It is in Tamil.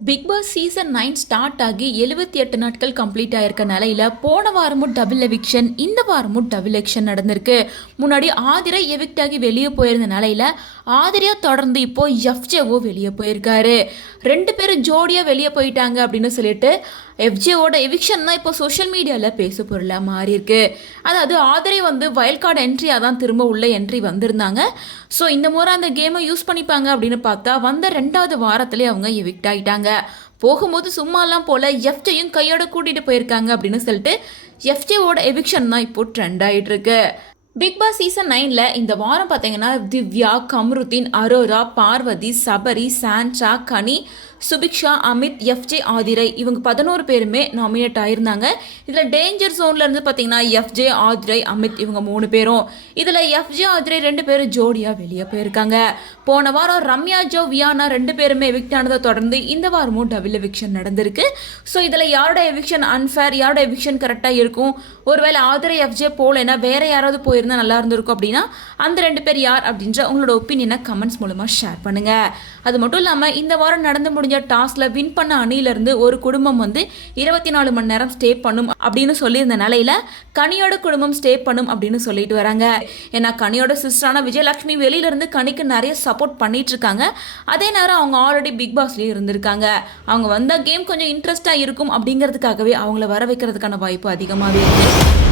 பிக் பாஸ் சீசன் 9 ஸ்டார்ட் ஆகி 78 நாட்கள் கம்ப்ளீட் ஆயிருக்க நிலையில போன வாரமும் டபுள் எவிக்ஷன், இந்த வாரமும் டபுள் எவிக்ஷன் நடந்திருக்கு. முன்னாடி ஆதிரை எவிக்ட் ஆகி வெளியே போயிருந்த நிலையில ஆதிரியா தொடர்ந்து இப்போ எஃப்ஜேஓ வெளியே போயிருக்காரு. ரெண்டு பேரும் ஜோடியா வெளியே போயிட்டாங்க அப்படின்னு சொல்லிட்டு எஃப்ஜேவோட எவிக்ஷன் தான் இப்போ சோஷியல் மீடியாவில் பேசு பொருளாக மாறி இருக்கு. அதாவது ஆதிரை வந்து வயல் கார்டு என்ட்ரியாக தான் திரும்ப உள்ள என்ட்ரி வந்திருந்தாங்க. ஸோ இந்த முறை அந்த கேமை யூஸ் பண்ணிப்பாங்க அப்படின்னு பார்த்தா வந்த 2வது வாரத்திலே அவங்க எவிக்ட் ஆகிட்டாங்க. போகும்போது சும்மாலாம் போல எஃப்ஜேயும் கையோட கூட்டிட்டு போயிருக்காங்க அப்படின்னு சொல்லிட்டு எஃப்ஜேவோட எவிக்ஷன் தான் இப்போ ட்ரெண்ட் ஆகிட்டு இருக்கு. பிக் பாஸ் சீசன் 9ல இந்த வாரம் பார்த்தீங்கன்னா திவ்யா, கம்ருதீன், அரோரா, பார்வதி, சபரி, சான்ஷா, கனி, சுபிக்ஷா, அமித், எஃப்ஜே, ஆதிரை இவங்க 11 பேருமே நாமினேட் ஆயிருந்தாங்க. இதில் டேஞ்சர் ஜோன்ல இருந்து பார்த்தீங்கன்னா எஃப்ஜே, ஆதிரை, அமித் இவங்க 3 பேரும். இதில் எஃப்ஜே, ஆதிரை 2 பேரும் ஜோடியாக வெளியே போயிருக்காங்க. போன வாரம் ரம்யா, ஜோ, வியானா 2 பேருமே எவிக்ட் ஆனதை தொடர்ந்து இந்த வாரமும் டபுள் எவிக்ஷன் நடந்திருக்கு. ஸோ இதில் யாரோட எவிக்ஷன் அன்ஃபேர், யாரோட எவிக்ஷன் கரெக்டாக இருக்கும், ஒருவேளை ஆதிரை எஃப்ஜே போகலைன்னா வேற யாராவது போயிருந்தா நல்லா இருந்திருக்கும் அப்படின்னா அந்த 2 பேர் யார் அப்படின்ற உங்களோட ஒப்பீனியனை கமெண்ட்ஸ் மூலமாக ஷேர் பண்ணுங்க. அது மட்டும் இல்லாமல் இந்த வாரம் நடந்து முடிஞ்ச டாஸ்க்ல வின் பண்ண அணியிலிருந்து ஒரு குடும்பம் வந்து 24 மணி நேரம் ஸ்டே பண்ணும் அப்படின்னு சொல்லியிருந்த நிலையில கனியோட குடும்பம் ஸ்டே பண்ணும் அப்படின்னு சொல்லிட்டு வராங்க. ஏன்னா கனியோட சிஸ்டரான விஜயலட்சுமி வெளியில இருந்து கனிக்கு நிறைய சப்போர்ட் பண்ணிட்டு இருக்காங்க. அதே நேரம் அவங்க ஆல்ரெடி பிக் பாஸ்லயே இருந்திருக்காங்க. அவங்க வந்த கேம் கொஞ்சம் இன்ட்ரெஸ்டா இருக்கும் அப்படிங்கிறதுக்காகவே அவங்கள வர வைக்கிறதுக்கான வாய்ப்பு அதிகமாகவே இருக்கு.